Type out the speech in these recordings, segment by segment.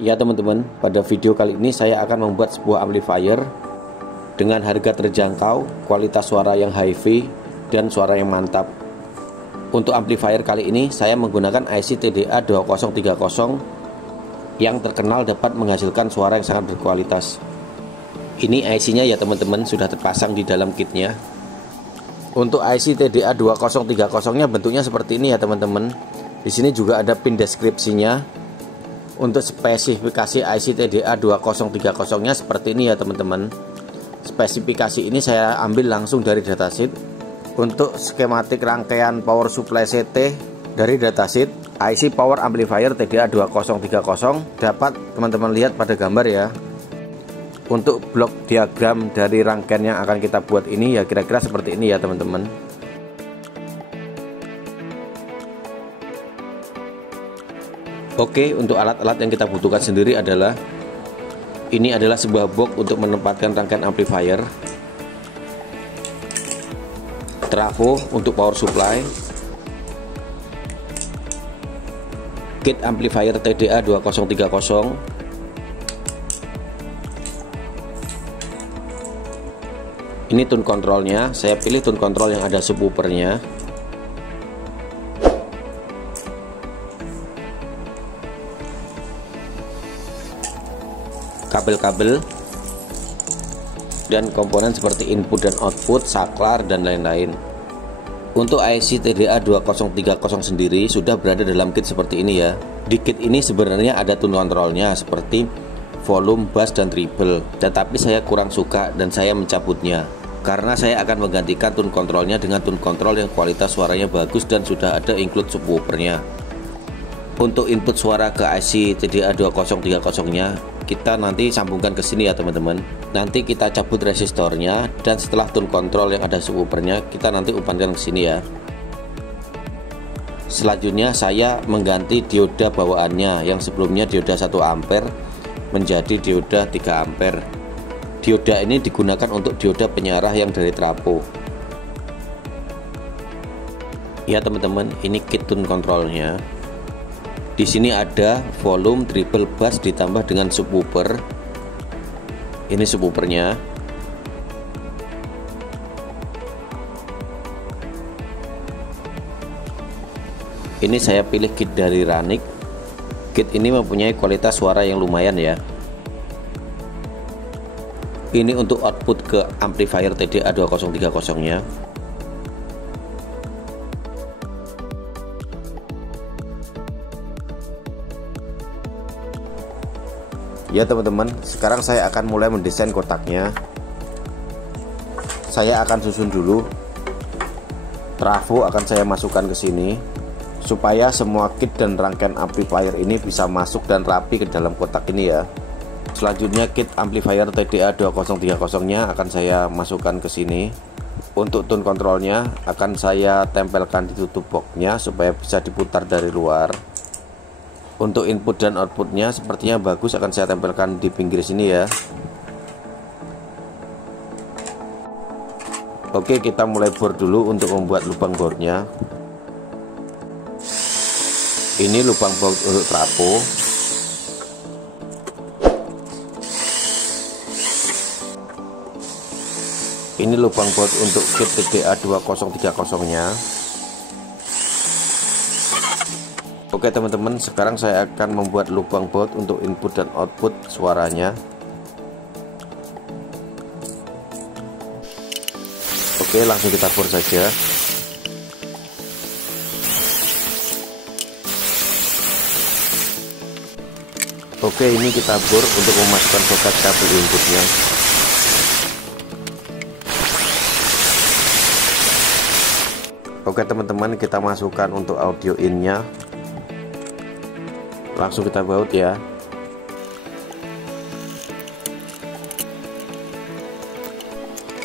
Ya teman-teman, pada video kali ini saya akan membuat sebuah amplifier dengan harga terjangkau, kualitas suara yang hi-fi, dan suara yang mantap. Untuk amplifier kali ini saya menggunakan IC TDA 2030 yang terkenal dapat menghasilkan suara yang sangat berkualitas. Ini IC-nya ya teman-teman, sudah terpasang di dalam kitnya. Untuk IC TDA 2030-nya bentuknya seperti ini ya teman-teman. Di sini juga ada pin deskripsinya. Untuk spesifikasi IC TDA 2030-nya seperti ini ya teman-teman. Spesifikasi ini saya ambil langsung dari datasheet. Untuk skematik rangkaian power supply CT dari datasheet IC power amplifier TDA 2030 dapat teman-teman lihat pada gambar ya. Untuk blok diagram dari rangkaian yang akan kita buat ini ya kira-kira seperti ini ya teman-teman. Oke, untuk alat-alat yang kita butuhkan sendiri adalah ini adalah sebuah box untuk menempatkan rangkaian amplifier, trafo untuk power supply, kit amplifier TDA 2030, ini tune controlnya. Saya pilih tune control yang ada subwoofernya. Kabel-kabel dan komponen seperti input dan output, saklar dan lain-lain. Untuk IC TDA 2030 sendiri sudah berada dalam kit seperti ini ya. Di kit ini sebenarnya ada tune controlnya seperti volume, bass dan treble, tetapi saya kurang suka dan saya mencabutnya karena saya akan menggantikan tune controlnya dengan tune control yang kualitas suaranya bagus dan sudah ada include subwoofernya. Untuk input suara ke IC TDA 2030-nya kita nanti sambungkan ke sini ya teman-teman. Nanti kita cabut resistornya dan setelah tune control yang ada subwoofernya kita nanti umpankan ke sini ya. Selanjutnya saya mengganti dioda bawaannya yang sebelumnya dioda 1 ampere menjadi dioda 3 ampere. Dioda ini digunakan untuk dioda penyarah yang dari trafo. Ya teman-teman, ini kit tune controlnya. Di sini ada volume, treble, bass ditambah dengan subwoofer. Ini subwoofernya. Ini saya pilih kit dari Ranick. Kit ini mempunyai kualitas suara yang lumayan ya. Ini untuk output ke amplifier TDA 2030-nya. Ya teman-teman, sekarang saya akan mulai mendesain kotaknya. Saya akan susun dulu. Trafo akan saya masukkan ke sini supaya semua kit dan rangkaian amplifier ini bisa masuk dan rapi ke dalam kotak ini ya. Selanjutnya kit amplifier TDA 2030-nya akan saya masukkan ke sini. Untuk tune controlnya akan saya tempelkan di tutup boxnya supaya bisa diputar dari luar. Untuk input dan outputnya sepertinya bagus, akan saya tempelkan di pinggir sini ya. Oke, kita mulai bor dulu untuk membuat lubang bornya. Ini lubang bor untuk trafo. Ini lubang bor untuk kit TDA 2030-nya. Oke teman-teman, sekarang saya akan membuat lubang baut untuk input dan output suaranya. Oke, langsung kita bor saja. Oke, ini kita bor untuk memasukkan soket kabel inputnya. Oke teman-teman, kita masukkan untuk audio in-nya. Langsung kita baut ya.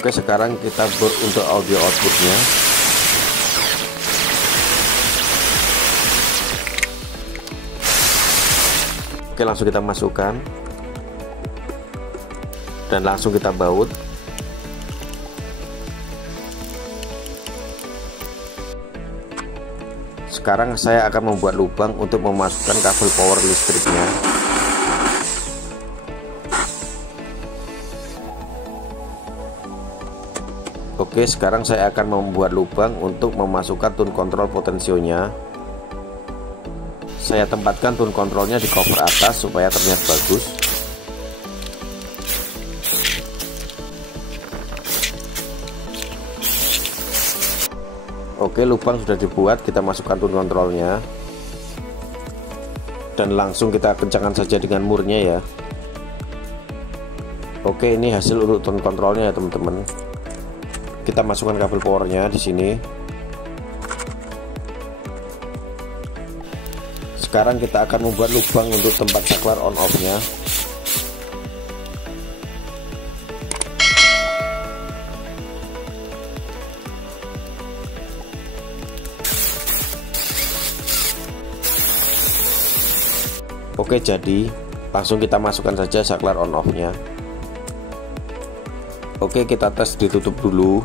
Oke, sekarang kita bor untuk audio outputnya. Oke, langsung kita masukkan dan langsung kita baut. Sekarang saya akan membuat lubang untuk memasukkan kabel power listriknya. Oke, sekarang saya akan membuat lubang untuk memasukkan tune control potensionya. Saya tempatkan tune controlnya di cover atas supaya terlihat bagus. Oke, lubang sudah dibuat, kita masukkan tune controlnya dan langsung kita kencangkan saja dengan murnya ya. Oke, ini hasil untuk tune controlnya ya teman-teman. Kita masukkan kabel powernya di sini. Sekarang kita akan membuat lubang untuk tempat saklar on off-nya. Oke, jadi langsung kita masukkan saja saklar on off-nya. Oke, kita tes ditutup dulu.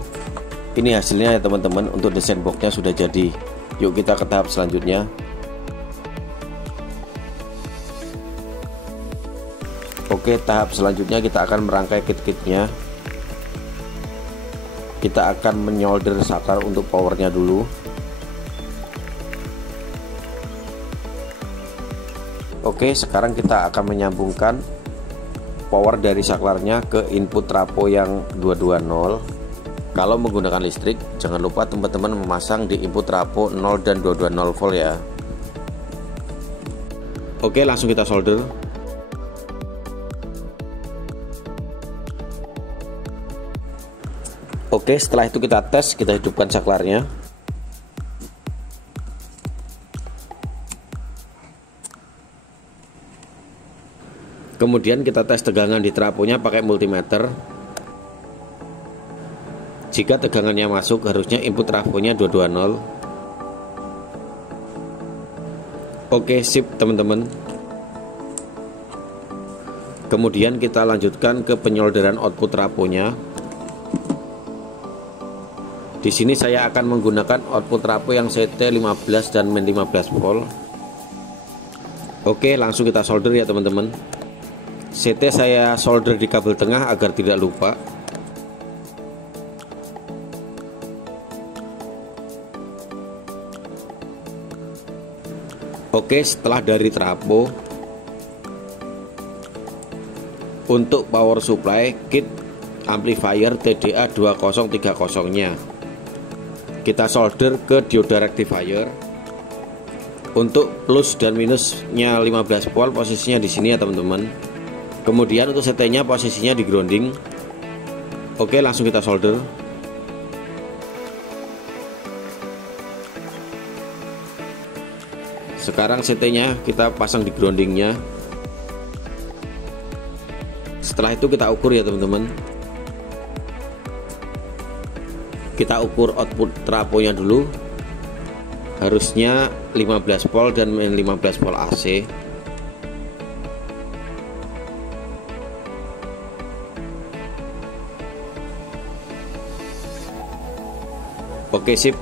Ini hasilnya ya teman-teman, untuk desain boxnya sudah jadi. Yuk kita ke tahap selanjutnya. Oke, tahap selanjutnya kita akan merangkai kit-kitnya. Kita akan menyolder saklar untuk powernya dulu. Oke, sekarang kita akan menyambungkan power dari saklarnya ke input trapo yang 220. Kalau menggunakan listrik, jangan lupa teman-teman memasang di input trapo 0 dan 220 volt ya. Oke, langsung kita solder. Oke, setelah itu kita tes, kita hidupkan saklarnya. Kemudian kita tes tegangan di traponya pakai multimeter. Jika tegangannya masuk, harusnya input trafonya 220. Oke, sip teman-teman. Kemudian kita lanjutkan ke penyolderan output trafonya. Di sini saya akan menggunakan output trapo yang CT15 dan min 15 volt. Oke, langsung kita solder ya teman-teman. CT saya solder di kabel tengah agar tidak lupa. Oke, setelah dari trapo, untuk power supply kit amplifier TDA 2030 nya kita solder ke dioda rectifier. Untuk plus dan minusnya 15 volt posisinya di sini ya teman-teman. Kemudian untuk CT-nya posisinya di grounding. Oke, langsung kita solder. Sekarang CT-nya kita pasang di groundingnya. Setelah itu kita ukur ya teman-teman. Kita ukur output traponya dulu. Harusnya 15 volt dan min 15 volt AC. Oke, sip.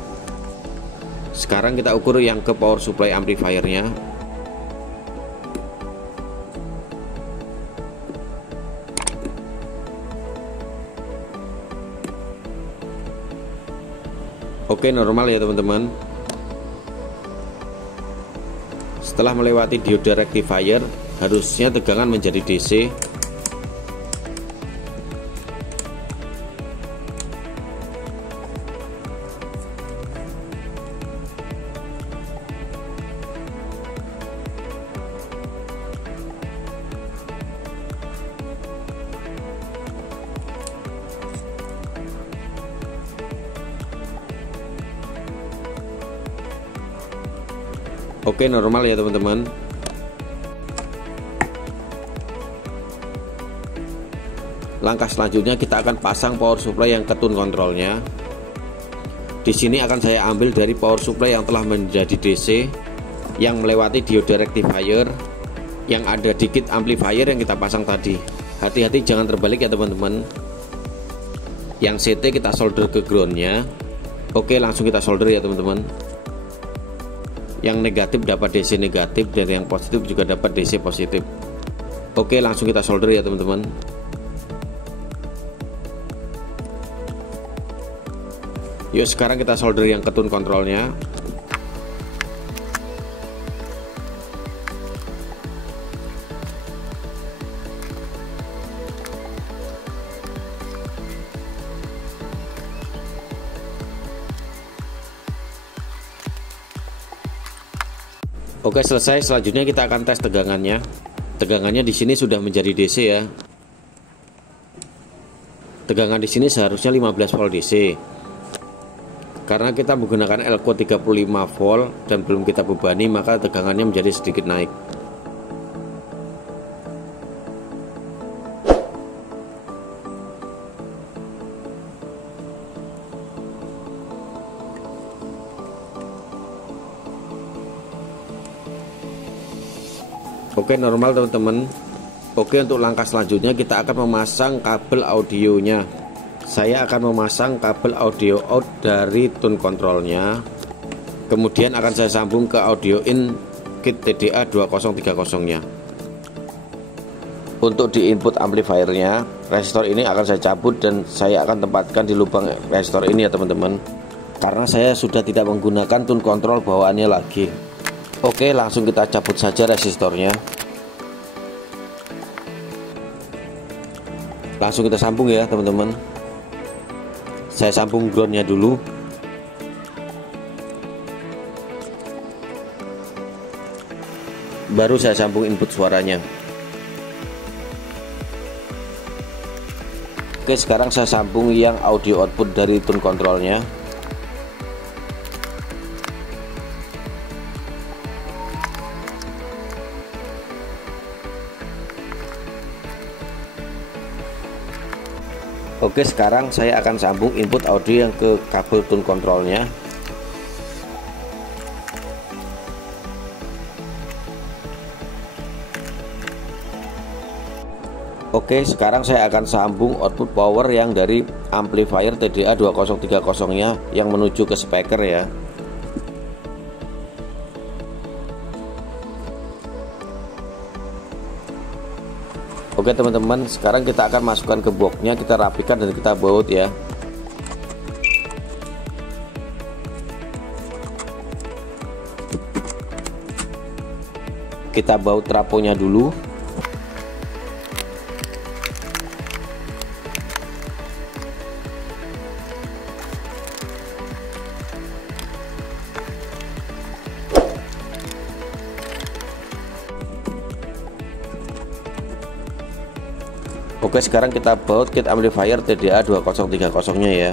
Sekarang kita ukur yang ke power supply amplifiernya. Oke, normal ya teman-teman. Setelah melewati dioda rectifier, harusnya tegangan menjadi DC. Oke, normal ya teman-teman. Langkah selanjutnya kita akan pasang power supply yang ke tune controlnya. Di sini akan saya ambil dari power supply yang telah menjadi DC, yang melewati dioda rectifier yang ada di kit amplifier yang kita pasang tadi. Hati-hati jangan terbalik ya teman-teman. Yang CT kita solder ke groundnya. Oke, langsung kita solder ya teman-teman. Yang negatif dapat DC negatif dan yang positif juga dapat DC positif. Oke, langsung kita solder ya teman-teman. Yuk sekarang kita solder yang ke tune kontrolnya. Oke, selesai. Selanjutnya kita akan tes tegangannya. Tegangannya di sini sudah menjadi DC ya. Tegangan di sini seharusnya 15 volt DC. Karena kita menggunakan elko 35 volt dan belum kita bebani, maka tegangannya menjadi sedikit naik. Oke, normal teman-teman. Oke, untuk langkah selanjutnya kita akan memasang kabel audionya. Saya akan memasang kabel audio out dari tune kontrolnya. Kemudian akan saya sambung ke audio in kit TDA 2030-nya. Untuk di input amplifiernya, resistor ini akan saya cabut dan saya akan tempatkan di lubang resistor ini ya teman-teman. Karena saya sudah tidak menggunakan tune kontrol bawaannya lagi. Oke, langsung kita cabut saja resistornya. Langsung kita sambung ya teman-teman. Saya sambung groundnya dulu. Baru saya sambung input suaranya. Oke, sekarang saya sambung yang audio output dari tune kontrolnya. Oke, sekarang saya akan sambung input audio yang ke kabel tune kontrolnya. Oke, sekarang saya akan sambung output power yang dari amplifier TDA 2030-nya yang menuju ke speaker ya. Oke teman-teman, sekarang kita akan masukkan ke boxnya, kita rapikan dan kita baut ya. Kita baut trafonya dulu. Oke, sekarang kita baut kit amplifier TDA 2030-nya ya.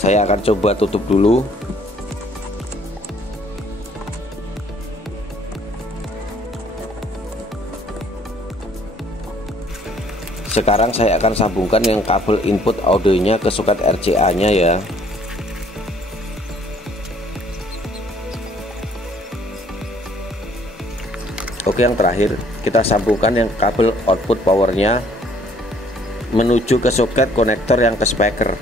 Saya akan coba tutup dulu. Sekarang saya akan sambungkan yang kabel input audionya ke soket RCA nya ya. Oke, yang terakhir kita sambungkan yang kabel output powernya menuju ke soket konektor yang ke speaker.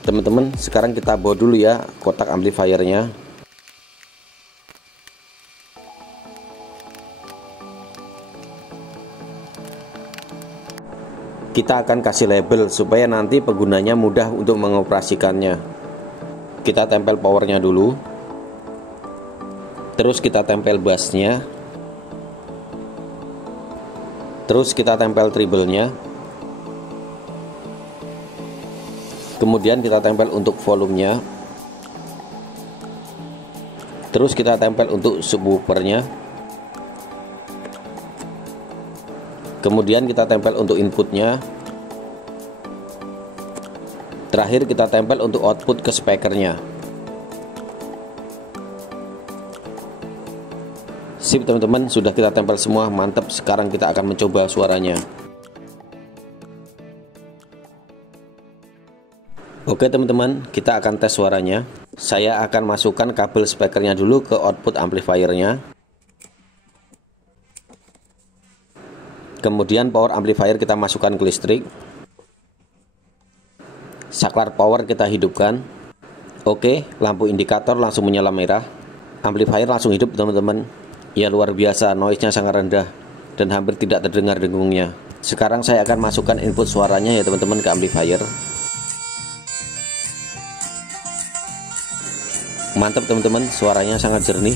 Teman-teman, sekarang kita bawa dulu ya kotak amplifiernya. Kita akan kasih label supaya nanti penggunanya mudah untuk mengoperasikannya. Kita tempel powernya dulu, terus kita tempel bassnya, terus kita tempel treble-nya. Kemudian kita tempel untuk volumenya. Terus kita tempel untuk subwoofernya. Kemudian kita tempel untuk inputnya. Terakhir kita tempel untuk output ke speakernya. Sip teman-teman, sudah kita tempel semua, mantap. Sekarang kita akan mencoba suaranya. Oke teman-teman, kita akan tes suaranya. Saya akan masukkan kabel speakernya dulu ke output amplifiernya. Kemudian power amplifier kita masukkan ke listrik. Saklar power kita hidupkan. Oke, lampu indikator langsung menyala merah. Amplifier langsung hidup teman-teman. Ya luar biasa, noise-nya sangat rendah dan hampir tidak terdengar dengungnya. Sekarang saya akan masukkan input suaranya ya teman-teman ke amplifier. Mantap teman-teman, suaranya sangat jernih.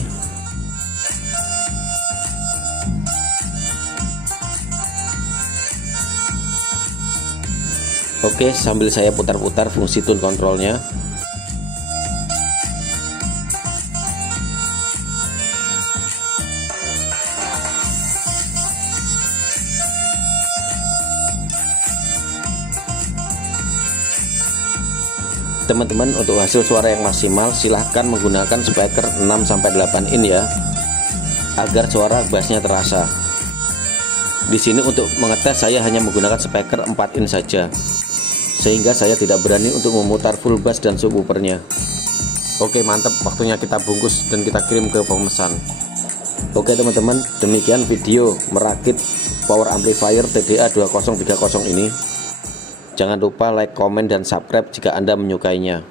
Oke, sambil saya putar-putar fungsi tune controlnya. Teman-teman, untuk hasil suara yang maksimal silahkan menggunakan speaker 6-8 in ya, agar suara bassnya terasa. Di sini untuk mengetes saya hanya menggunakan speaker 4 in saja, sehingga saya tidak berani untuk memutar full bass dan subwoofernya. Oke, mantap, waktunya kita bungkus dan kita kirim ke pemesan. Oke teman-teman, demikian video merakit power amplifier TDA 2030 ini. Jangan lupa like, komen, dan subscribe jika Anda menyukainya.